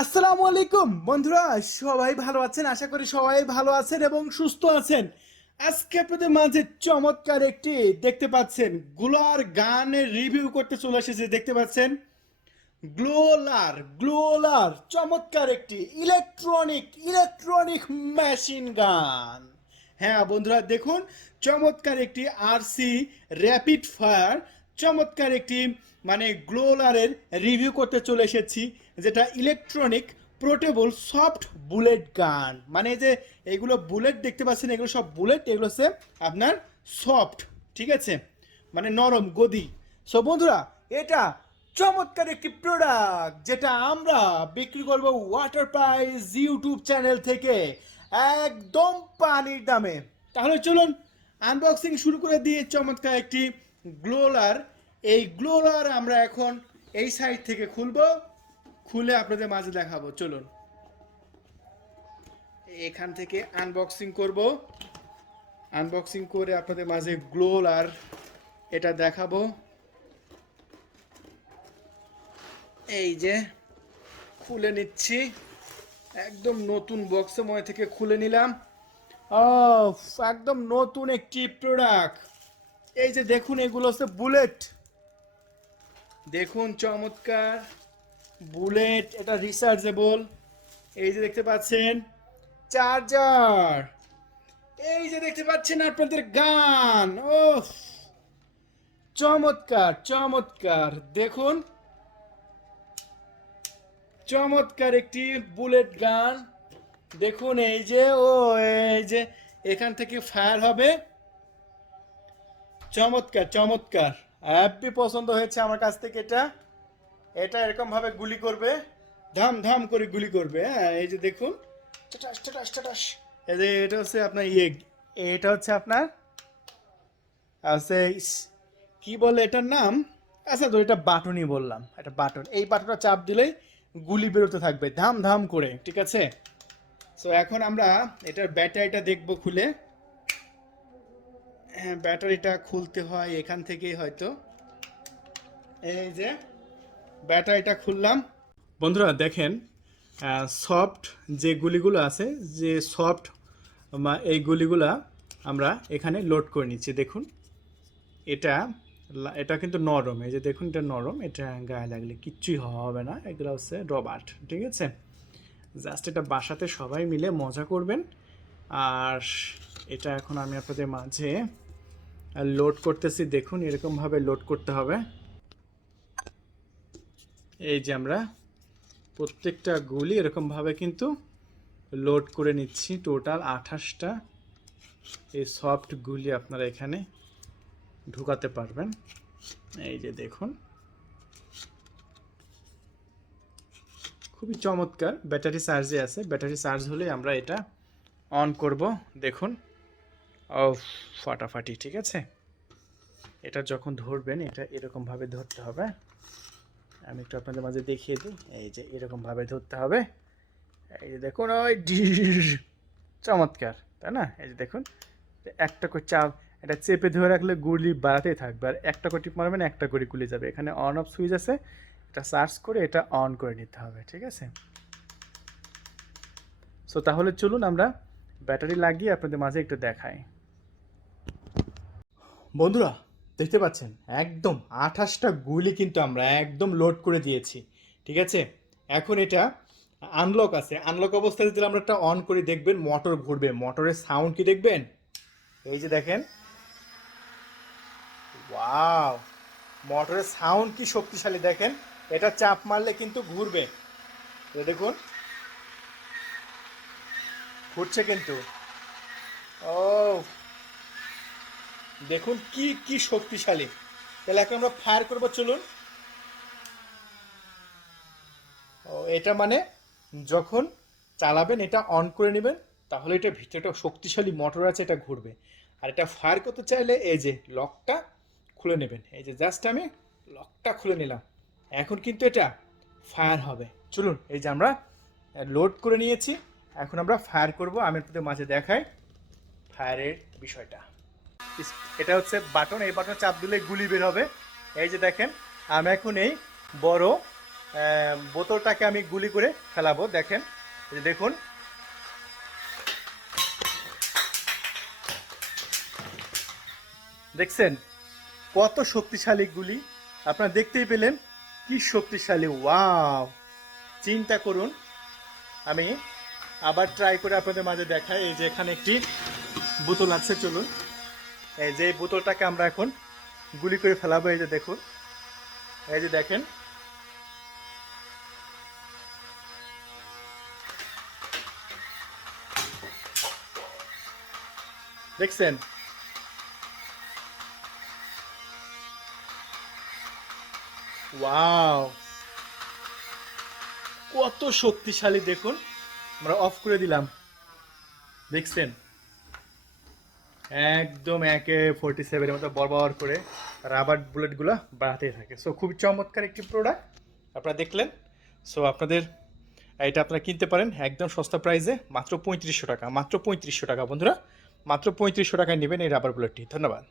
আসসালামু আলাইকুম বন্ধুরা, সবাই ভালো আছেন? আশা করি সবাই ভালো আছেন এবং সুস্থ আছেন। আজকে আপনাদের মাঝে চমৎকার একটি দেখতে পাচ্ছেন গ্লোয়ার গানের রিভিউ করতে চলে এসেছে। দেখতে পাচ্ছেন গ্লোলার গ্লোলার চমৎকার একটি ইলেকট্রনিক মেশিন গান। হ্যাঁ বন্ধুরা, দেখুন চমৎকার একটি আরসি র্যাপিড ফায়ার, চমৎকার একটি গ্লোলারের রিভিউ করতে চলে এসেছি, যেটা ইলেকট্রনিক পোর্টেবল সফট বুলেট গান। মানে যে এগুলো বুলেট দেখতে পাচ্ছেন, এগুলো সব বুলেট, এগুলো হচ্ছে আপনার সফট, ঠিক আছে, মানে নরম গদি। সো বন্ধুরা, এটা চমৎকার একটি প্রোডাক্ট যেটা আমরা বিক্রি করব ওয়াটার প্রাইস ইউটিউব চ্যানেল থেকে একদম পানির দামে। তাহলে চলুন আনবক্সিং শুরু করে দিয়ে চমৎকার একটি গ্লোলার। এই গ্লোলার আমরা এখন এই সাইড থেকে খুলে আপনাদের মাঝে দেখাবো। চলুন এখান থেকে আনবক্সিং করে আপনাদের মাঝে গ্লোলার এটা দেখাবো। এই যে খুলে নিচ্ছি, একদম নতুন বক্সের মধ্যে থেকে খুলে নিলাম। একদম নতুন একটি প্রোডাক্ট। এই যে দেখুন, এগুলো হচ্ছে বুলেট। দেখুন চমৎকার বুলেট, এটা রিচার্জেবল। এই যে দেখতে পাচ্ছেন চার্জার, এই যে দেখতে পাচ্ছেন আপনাদের গান। ও চমৎকার চমৎকার, দেখুন চমৎকার একটি বুলেট গান। দেখুন এই যে এই যে এখান থেকে ফায়ার হবে। চমৎকার চমৎকার, হ্যাপি পছন্দ হয়েছে আমার কাছ থেকে। এটা এটা এরকম ভাবে গুলি করবে, ধাম ধাম করে গুলি করবে। হ্যাঁ এই যে দেখুন, টাটাস টাটাস টাটাস। এই যে এটা হচ্ছে আপনার এটা হচ্ছে আপনার আছে কি বলে এটার নাম? আচ্ছা, তো এটা বাটনই বললাম, এটা বাটন। এই বাটনটা চাপ দিলেই গুলি বেরোতে থাকবে ধাম ধাম করে, ঠিক আছে। সো এখন আমরা এটার ব্যাটারিটা দেখব খুলে। হ্যাঁ, ব্যাটারিটা খুলতে হয় এখান থেকেই হয়তো। এই যে ব্যাটারিটা খুললাম। বন্ধুরা দেখেন, সফট যে গুলিগুলো আছে, যে সফট এই গুলিগুলা আমরা এখানে লোড করে নিচ্ছি। দেখুন এটা এটা কিন্তু নরম। এই যে দেখুন, এটা নরম, এটা গায়ে লাগলে কিচ্ছুই হবে না। এগুলো হচ্ছে রবার্ট, ঠিক আছে। জাস্ট এটা বাসাতে সবাই মিলে মজা করবেন। আর এটা এখন আমি আপনাদের মাঝে লোড করতেছি। দেখুন এরকমভাবে লোড করতে হবে। এই যে আমরা প্রত্যেকটা গুলি এরকমভাবে কিন্তু লোড করে নিচ্ছি। টোটাল 28টা এই সফট গুলি আপনারা এখানে ঢুকাতে পারবেন। এই যে দেখুন, খুবই চমৎকার। ব্যাটারি চার্জে আছে, ব্যাটারি চার্জ হলে আমরা এটা অন করব। দেখুন ও ফাটাফাটি, ঠিক আছে। এটা যখন ধরবেন, এটা এরকমভাবে ধরতে হবে। আমি একটু আপনাদের মাঝে দেখিয়ে দিই। এই যে এরকমভাবে ধরতে হবে। এই যে দেখুন, ওই চমৎকার, তাই না? এই যে দেখুন, একটা করে চাপ, এটা চেপে ধরে রাখলে গুলি বাড়াতেই থাকবে, আর একটা করে টিপ মারবেন, একটা করে গুলি যাবে। এখানে অন অফ সুইচ আছে, এটা সার্চ করে এটা অন করে নিতে হবে, ঠিক আছে। সো তাহলে চলুন আমরা ব্যাটারি লাগিয়ে আপনাদের মাঝে একটু দেখাই। বন্ধুরা দেখতে পাচ্ছেন, একদম 28টা গুলি কিন্তু আমরা একদম লোড করে দিয়েছি, ঠিক আছে। এখন এটা আনলক আছে, আনলক অবস্থায় যদি আমরা একটা অন করে দেখবেন, মোটর ঘুরবে। মোটরের সাউন্ড কি দেখবেন? এই যে দেখেন, ওয়াও, মোটরের সাউন্ড কি শক্তিশালী দেখেন। এটা চাপ মারলে কিন্তু ঘুরবে। দেখুন ঘুরছে কিন্তু। ও দেখুন কি কি শক্তিশালী। তাহলে এখন আমরা ফায়ার করবো, চলুন। ও এটা যখন চালাবেন, এটা অন করে নেবেন, তাহলে এটা ভিতরে একটা শক্তিশালী মোটর আছে, এটা ঘুরবে। আর এটা ফায়ার করতে চাইলে এই যে লকটা খুলে নেবেন। এই যে জাস্ট আমি লকটা খুলে নিলাম, এখন কিন্তু এটা ফায়ার হবে। চলুন, এই যে আমরা লোড করে নিয়েছি, এখন আমরা ফায়ার করব। আমি আপনাদের মাঝে দেখাই ফায়ারের বিষয়টা। এটা হচ্ছে বাটন, এই বাটন চাপ দিলে গুলি বের হবে। এই যে দেখেন, আমি এখন এই বড় বোতলটাকে আমি গুলি করে ফেলাবো। দেখেন, এই যে দেখুন, দেখছেন কত শক্তিশালী গুলি, আপনারা দেখতেই পেলেন কি শক্তিশালী। ওয়াও, চিন্তা করুন। আমি আবার ট্রাই করে আপনাদের মাঝে দেখাই। এই যে এখানে একটি বোতল আছে, চলুন। এই যে বোতলটাকে আমরা এখন গুলি করে ফেলাবো। এই যে দেখুন, এই যে দেখেন, দেখছেন ওয়াও, কত শক্তিশালী দেখুন। আমরা অফ করে দিলাম, দেখছেন একদম একে 47 এর মতো বরবর করে রাবার বুলেটগুলো বাড়াতেই থাকে। সো খুবই চমৎকার একটি প্রোডাক্ট আপনারা দেখলেন। সো আপনাদের এটা আপনারা কিনতে পারেন একদম সস্তা প্রাইসে, মাত্র 3500 টাকা, মাত্র 3500 টাকা বন্ধুরা, মাত্র 3500 টাকায় নেবেন এই রাবার বুলেটটি। ধন্যবাদ।